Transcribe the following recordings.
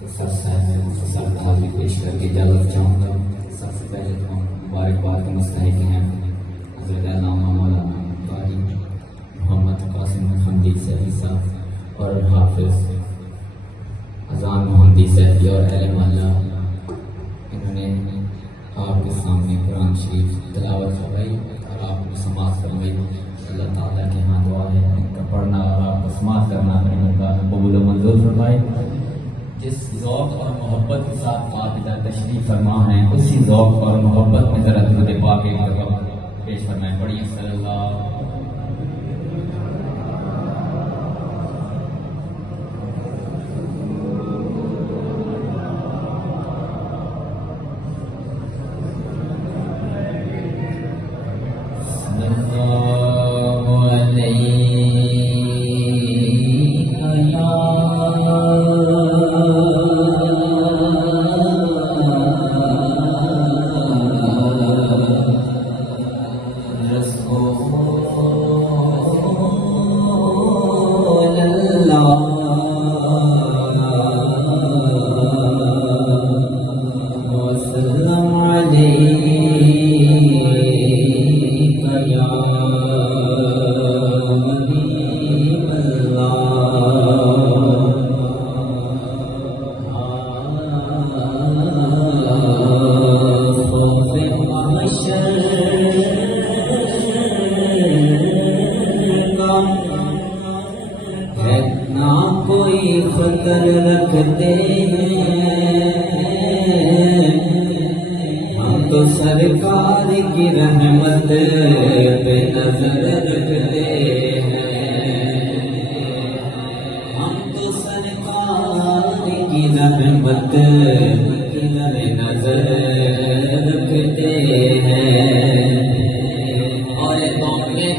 سر صاحب میں مختصر تعالی پیش کر کے اجازت چاہوں گا۔ سب سے پہلے تو مبارکباد کے مستحق ہیں حضرت علامہ مولانا قاری محمد قاسم محمدی سیفی صاحب اور حافظ اذان محمدی سیفی اور اہل محلہ، انہوں نے آپ کے سامنے قرآن شریف تلاوت کروائی اور آپ کو سماعت فرمائی۔ اللہ تعالیٰ کے ہاں دعا ہے ان کا پڑھنا اور آپ کو سماعت کرنا اپنے مقام میں قبول و منظور فرمائے۔ جس ذوق اور محبت کے ساتھ قاعدہ تشریف فرما ہیں، اسی ذوق اور محبت میں ذرا درود پاک ایک مرتبہ پیش فرمائیں۔ پڑھیے صلی اللہ کوئی فکر رکھتے ہیں، ہم تو سرکار کی رحمت پہ نظر رکھتے ہیں، ہم تو سرکار کی رحمت پہ نظر رکھتے ہیں، اور تمہیں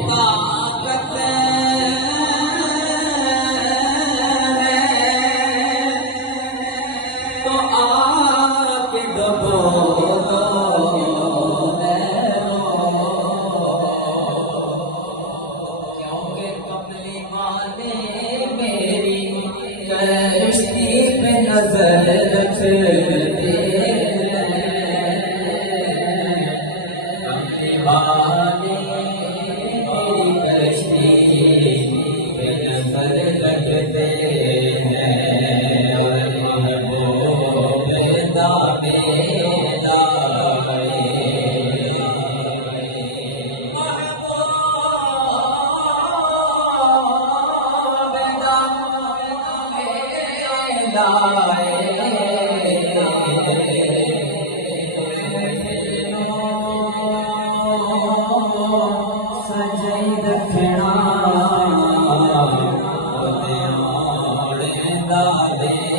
نظر رکھتے ہیں اور محبوب دامے سجائی رکھنا دے